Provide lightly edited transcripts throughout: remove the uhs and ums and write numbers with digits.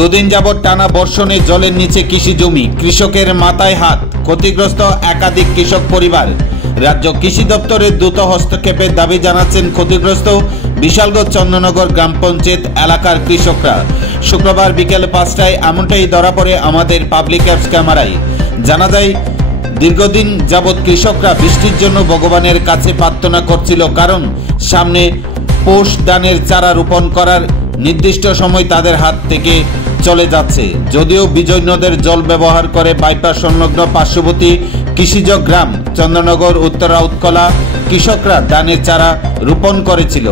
দুদিন যাবৎ টানা বর্ষণে জলের নিচে কৃষি জমি, কৃষকের মাথায় হাত, ক্ষতিগ্রস্ত একাধিক কৃষক পরিবার। রাজ্য কৃষি দপ্তরের দ্রুত হস্তক্ষেপের দাবি জানাচ্ছেন ক্ষতিগ্রস্ত বিশালগড় চন্দননগর গ্রাম পঞ্চায়েত এলাকার কৃষকরা। শুক্রবার বিকেল 5টায় এমনটাই ধরা পড়ে আমাদের পাবলিক অ্যাপস ক্যামেরায়। জানা যায়, দীর্ঘদিন যাবৎ কৃষকরা বৃষ্টির জন্য ভগবানের কাছে প্রার্থনা করছিল, কারণ সামনে পৌষ ধানের চারা রোপণ করার নির্দিষ্ট সময় তাদের হাত থেকে চলে যাচ্ছে। যদিও বিজয় নদের জল ব্যবহার করে বাইপাস সংলগ্ন পার্শ্ববর্তী কৃষিজ গ্রাম চন্দননগর উত্তর উৎকলা কৃষকরা ধানের চারা রোপণ করেছিল,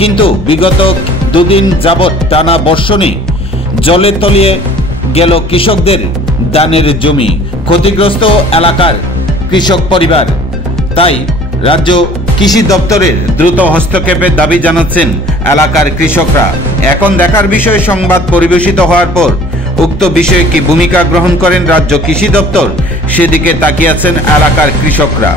কিন্তু বিগত দুদিন যাবৎ টানা বর্ষণে জলে তলিয়ে গেল কৃষকদের ধানের জমি, ক্ষতিগ্রস্ত এলাকার কৃষক পরিবার। তাই রাজ্য কৃষি দপ্তরের দ্রুত হস্তক্ষেপের দাবি জানাচ্ছেন এলাকার কৃষকরা। এখন দেখার বিষয়, সংবাদ পরিবেশিত হওয়ার পর উক্ত বিষয়ে কি ভূমিকা গ্রহণ করেন রাজ্য কৃষি দপ্তর, সেদিকে তাকিয়ে আছেন এলাকার কৃষকরা।